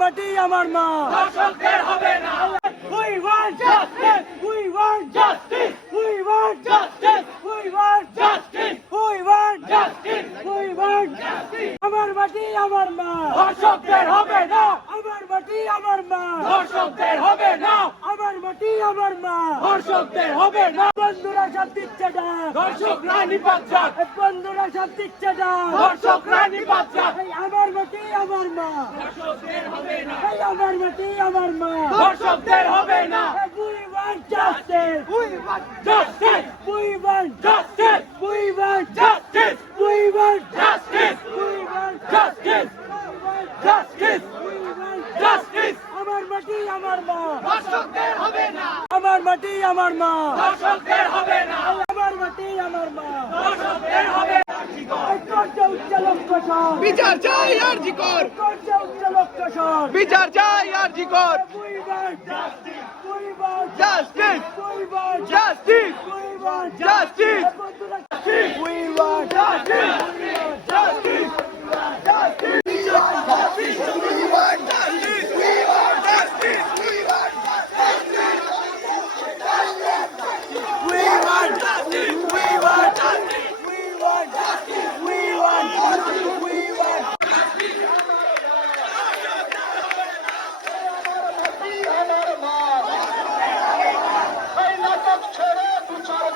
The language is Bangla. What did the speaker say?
মাটি আমার মা ধর্ষকদের হবে না justice! We want justice! We want justice! We want justice! We want justice! আমার মাটি আমার মা ধর্ষকদের হবে না আমার মাটি আমার মা ধর্ষকদের হবে না আমার মাটি আমার মা ধর্ষকদের হবে না বন্ধুরা সব দিচ্ছে ডাক ধর্ষকরা নিপাত যাক বন্ধুরা সব দিচ্ছে ডাক ধর্ষকরা নিপাত যাক আমার মাটি আমার মা ধর্ষকদের হবে না আমার মাটি আমার মা ধর্ষকদের হবে না want justice! We want Justice! We want Justice! We want Justice! We want Justice! We want Justice! Justice! We আমার মাটি আমার মা ধর্ষকদের হবে না আমার মাটি আমার মা। ধর্ষকদের হবে না। আমার মাটি আমার মা। ধর্ষকদের হবে না। ঐক্যে উচ্চ লক্ষ্য সব বিচার চাই আর জি কর। ঐক্যে উচ্চ লক্ষ্য সব বিচার চাই R G Kar. Justice. want